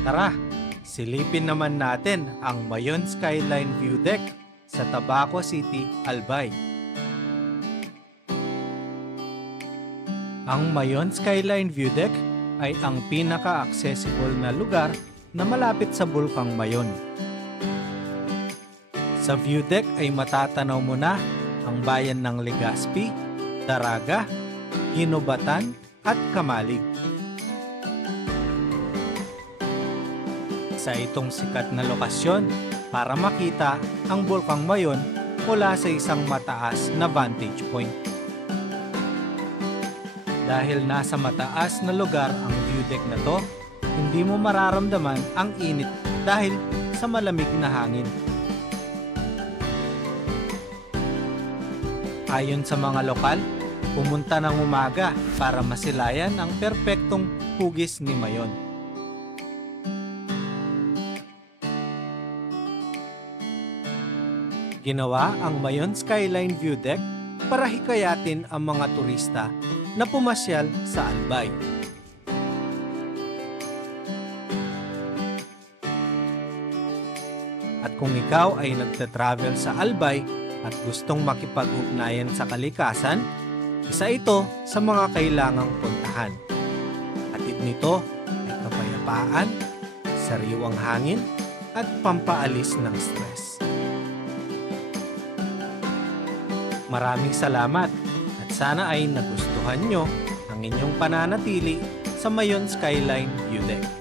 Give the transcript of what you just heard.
Tara, silipin naman natin ang Mayon Skyline View Deck sa Tabaco City, Albay. Ang Mayon Skyline View Deck ay ang pinaka-accessible na lugar na malapit sa Bulkang Mayon. Sa view deck ay matatanaw mo na ang bayan ng Legazpi, Daraga, Ginobatan at Kamalig. Sa itong sikat na lokasyon para makita ang Bulkang Mayon mula sa isang mataas na vantage point. Dahil nasa mataas na lugar ang view deck na to, hindi mo mararamdaman ang init dahil sa malamig na hangin. Ayon sa mga lokal, pumunta ng umaga para masilayan ang perpektong hugis ni Mayon. Ginawa ang Mayon Skyline View Deck para hikayatin ang mga turista na pumasyal sa Albay. At kung ikaw ay nagta-travel sa Albay at gustong makipag-ugnayan sa kalikasan, isa ito sa mga kailangang puntahan. Hatid nito ay kapayapaan, sariwang hangin at pampaalis ng stress. Maraming salamat at sana ay nagustuhan nyo ang inyong pananatili sa Mayon Skyline View Deck.